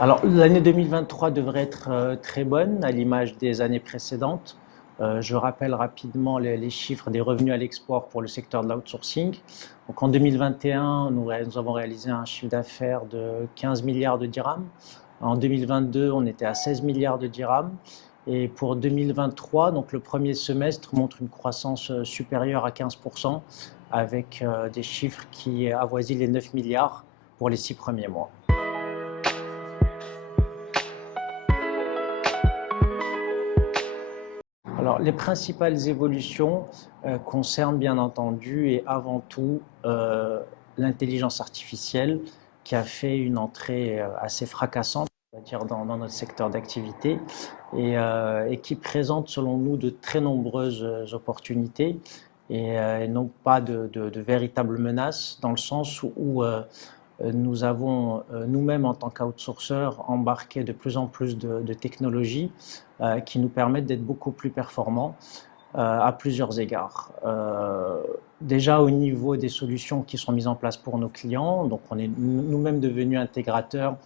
Alors, l'année 2023 devrait être très bonne, à l'image des années précédentes. Je rappelle rapidement les chiffres des revenus à l'export pour le secteur de l'outsourcing. Donc, en 2021, nous avons réalisé un chiffre d'affaires de 15 milliards de dirhams. En 2022, on était à 16 milliards de dirhams. Et pour 2023, donc le premier semestre montre une croissance supérieure à 15%, avec des chiffres qui avoisinent les 9 milliards pour les 6 premiers mois. Alors, les principales évolutions concernent bien entendu et avant tout l'intelligence artificielle qui a fait une entrée assez fracassante, on va dire, dans notre secteur d'activité et qui présente selon nous de très nombreuses opportunités et non pas de véritables menaces dans le sens où nous avons nous-mêmes en tant qu'outsourceurs embarqué de plus en plus de technologies qui nous permettent d'être beaucoup plus performants à plusieurs égards. Déjà au niveau des solutions qui sont mises en place pour nos clients, donc on est nous-mêmes devenus intégrateurs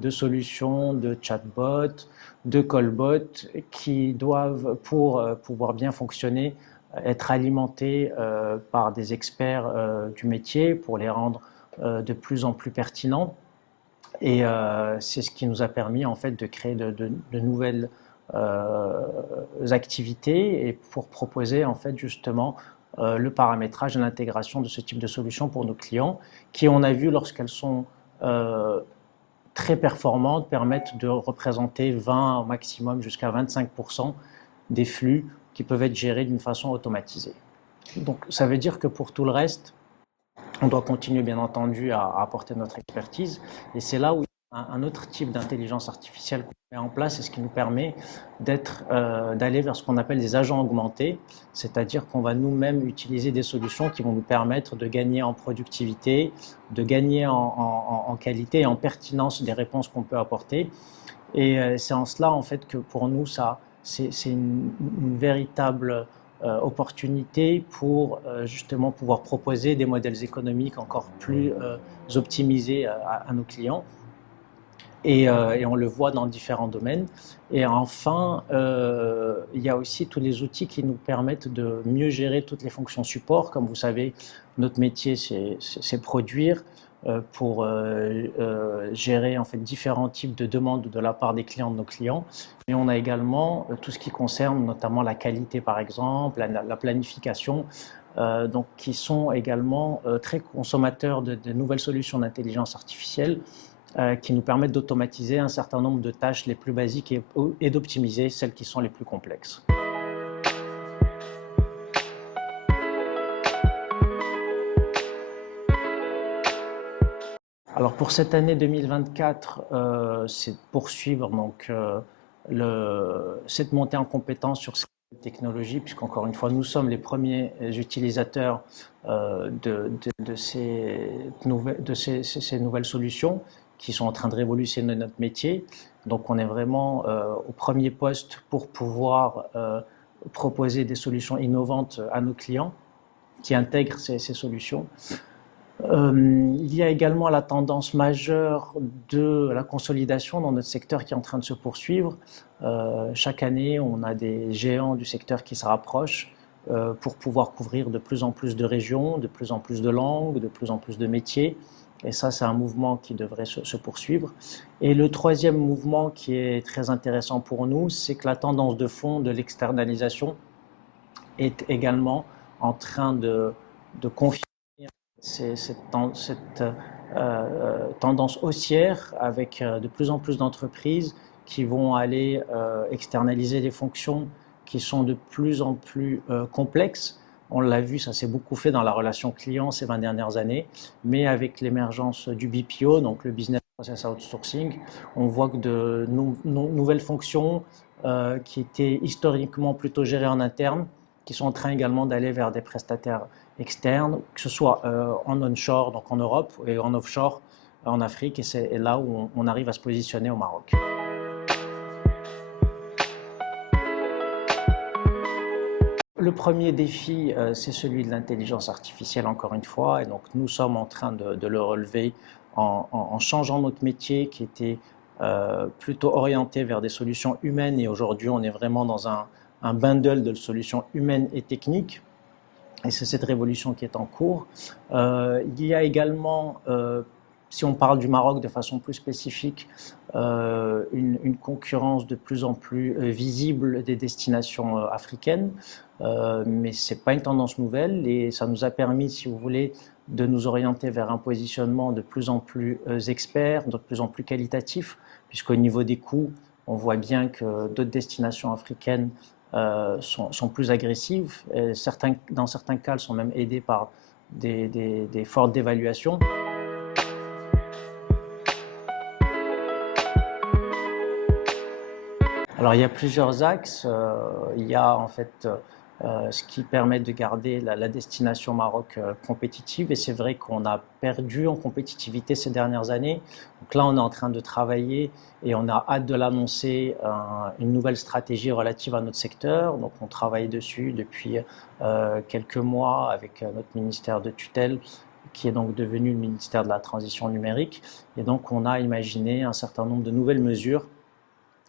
de solutions de chatbot, de callbot qui doivent, pour pouvoir bien fonctionner, être alimentés par des experts du métier pour les rendre de plus en plus pertinents. Et c'est ce qui nous a permis en fait de créer de nouvelles activités et pour proposer en fait justement le paramétrage et l'intégration de ce type de solutions pour nos clients qui, on a vu, lorsqu'elles sont très performantes, permettent de représenter 20 au maximum jusqu'à 25% des flux qui peuvent être gérés d'une façon automatisée. Donc ça veut dire que pour tout le reste, on doit continuer bien entendu à apporter notre expertise et c'est là où un autre type d'intelligence artificielle qu'on met en place et ce qui nous permet d'aller vers ce qu'on appelle des agents augmentés, c'est-à-dire qu'on va nous-mêmes utiliser des solutions qui vont nous permettre de gagner en productivité, de gagner en qualité et en pertinence des réponses qu'on peut apporter. Et c'est en cela en fait que pour nous, c'est une véritable opportunité pour justement pouvoir proposer des modèles économiques encore plus optimisés à nos clients. Et on le voit dans différents domaines. Et enfin, il y a aussi tous les outils qui nous permettent de mieux gérer toutes les fonctions support. Comme vous savez, notre métier, c'est produire pour gérer en fait différents types de demandes de la part des clients de nos clients. Mais on a également tout ce qui concerne notamment la qualité, par exemple, la planification, donc qui sont également très consommateurs de nouvelles solutions d'intelligence artificielle qui nous permettent d'automatiser un certain nombre de tâches les plus basiques et d'optimiser celles qui sont les plus complexes. Alors pour cette année 2024, c'est de poursuivre donc, cette montée en compétence sur ces technologies, puisqu'encore une fois, nous sommes les premiers utilisateurs de ces nouvelles solutions qui sont en train de révolutionner notre métier. Donc on est vraiment au premier poste pour pouvoir proposer des solutions innovantes à nos clients qui intègrent ces solutions. Il y a également la tendance majeure de la consolidation dans notre secteur qui est en train de se poursuivre. Chaque année, on a des géants du secteur qui se rapprochent pour pouvoir couvrir de plus en plus de régions, de plus en plus de langues, de plus en plus de métiers. Et ça, c'est un mouvement qui devrait se poursuivre. Et le troisième mouvement qui est très intéressant pour nous, c'est que la tendance de fond de l'externalisation est également en train de confirmer cette tendance haussière avec de plus en plus d'entreprises qui vont aller externaliser des fonctions qui sont de plus en plus complexes. On l'a vu, ça s'est beaucoup fait dans la relation client ces 20 dernières années, mais avec l'émergence du BPO, donc le Business Process Outsourcing, on voit que de nouvelles fonctions qui étaient historiquement plutôt gérées en interne, qui sont en train également d'aller vers des prestataires externes, que ce soit en onshore, donc en Europe, et en offshore, en Afrique, et c'est là où on arrive à se positionner au Maroc. Le premier défi, c'est celui de l'intelligence artificielle, encore une fois, et donc nous sommes en train de le relever en changeant notre métier qui était plutôt orienté vers des solutions humaines et aujourd'hui on est vraiment dans un bundle de solutions humaines et techniques. Et c'est cette révolution qui est en cours. Il y a également, si on parle du Maroc de façon plus spécifique, une concurrence de plus en plus visible des destinations africaines. Mais ce n'est pas une tendance nouvelle et ça nous a permis, si vous voulez, de nous orienter vers un positionnement de plus en plus expert, de plus en plus qualitatif, puisqu'au niveau des coûts, on voit bien que d'autres destinations africaines sont plus agressives. Et dans certains cas, elles sont même aidées par des fortes dévaluations. Alors il y a plusieurs axes. Il y a en fait ce qui permet de garder la destination Maroc compétitive et c'est vrai qu'on a perdu en compétitivité ces dernières années. Donc là on est en train de travailler et on a hâte de l'annoncer une nouvelle stratégie relative à notre secteur. Donc on travaille dessus depuis quelques mois avec notre ministère de tutelle qui est donc devenu le ministère de la Transition numérique et donc on a imaginé un certain nombre de nouvelles mesures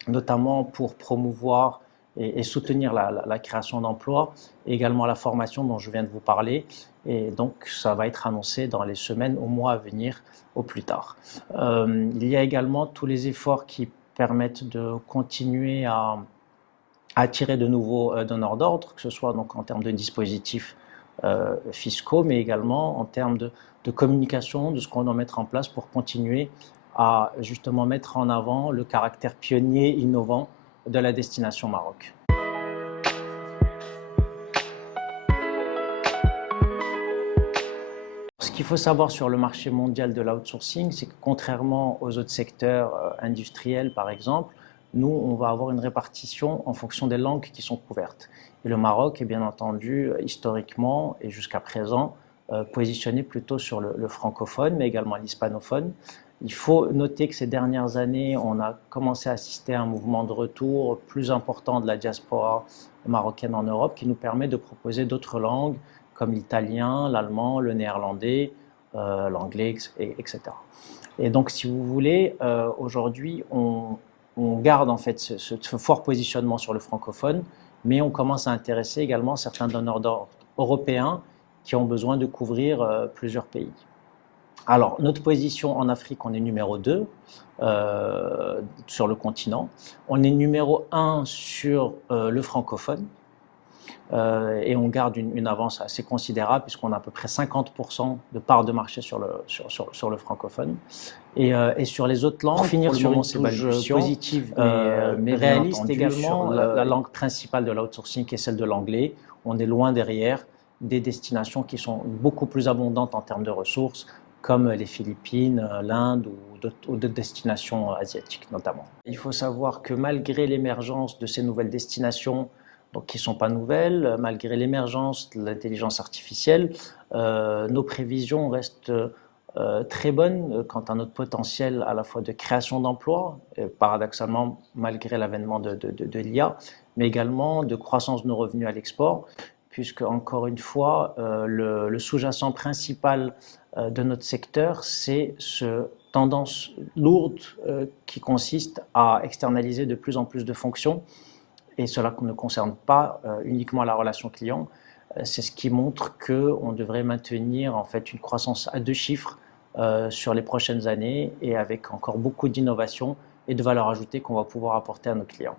notamment pour promouvoir et soutenir la création d'emplois, et également la formation dont je viens de vous parler. Et donc, ça va être annoncé dans les semaines, aux mois à venir, au plus tard. Il y a également tous les efforts qui permettent de continuer à attirer de nouveaux donneurs d'ordre, que ce soit donc en termes de dispositifs fiscaux, mais également en termes de communication, de ce qu'on doit mettre en place pour continuer à justement mettre en avant le caractère pionnier, innovant de la destination Maroc. Ce qu'il faut savoir sur le marché mondial de l'outsourcing, c'est que contrairement aux autres secteurs industriels, par exemple, nous, on va avoir une répartition en fonction des langues qui sont couvertes. Et le Maroc est bien entendu, historiquement et jusqu'à présent, positionné plutôt sur le francophone, mais également l'hispanophone. Il faut noter que ces dernières années, on a commencé à assister à un mouvement de retour plus important de la diaspora marocaine en Europe qui nous permet de proposer d'autres langues comme l'italien, l'allemand, le néerlandais, l'anglais, etc. Et donc, si vous voulez, aujourd'hui, on garde en fait ce fort positionnement sur le francophone, mais on commence à intéresser également certains donneurs d'ordre européens qui ont besoin de couvrir plusieurs pays. Alors, notre position en Afrique, on est numéro 2 sur le continent. On est numéro 1 sur le francophone et on garde une avance assez considérable puisqu'on a à peu près 50% de part de marché sur le francophone. Et sur les autres langues, pour finir sur une touche positive mais réaliste également, la langue principale de l'outsourcing qui est celle de l'anglais, on est loin derrière des destinations qui sont beaucoup plus abondantes en termes de ressources, comme les Philippines, l'Inde ou d'autres destinations asiatiques notamment. Il faut savoir que malgré l'émergence de ces nouvelles destinations, donc qui ne sont pas nouvelles, malgré l'émergence de l'intelligence artificielle, nos prévisions restent très bonnes quant à notre potentiel à la fois de création d'emplois, paradoxalement malgré l'avènement de l'IA, mais également de croissance de nos revenus à l'export, puisque encore une fois, le sous-jacent principal de notre secteur, c'est cette tendance lourde qui consiste à externaliser de plus en plus de fonctions, et cela ne concerne pas uniquement la relation client. C'est ce qui montre qu'on devrait maintenir en fait une croissance à 2 chiffres sur les prochaines années et avec encore beaucoup d'innovation et de valeur ajoutée qu'on va pouvoir apporter à nos clients.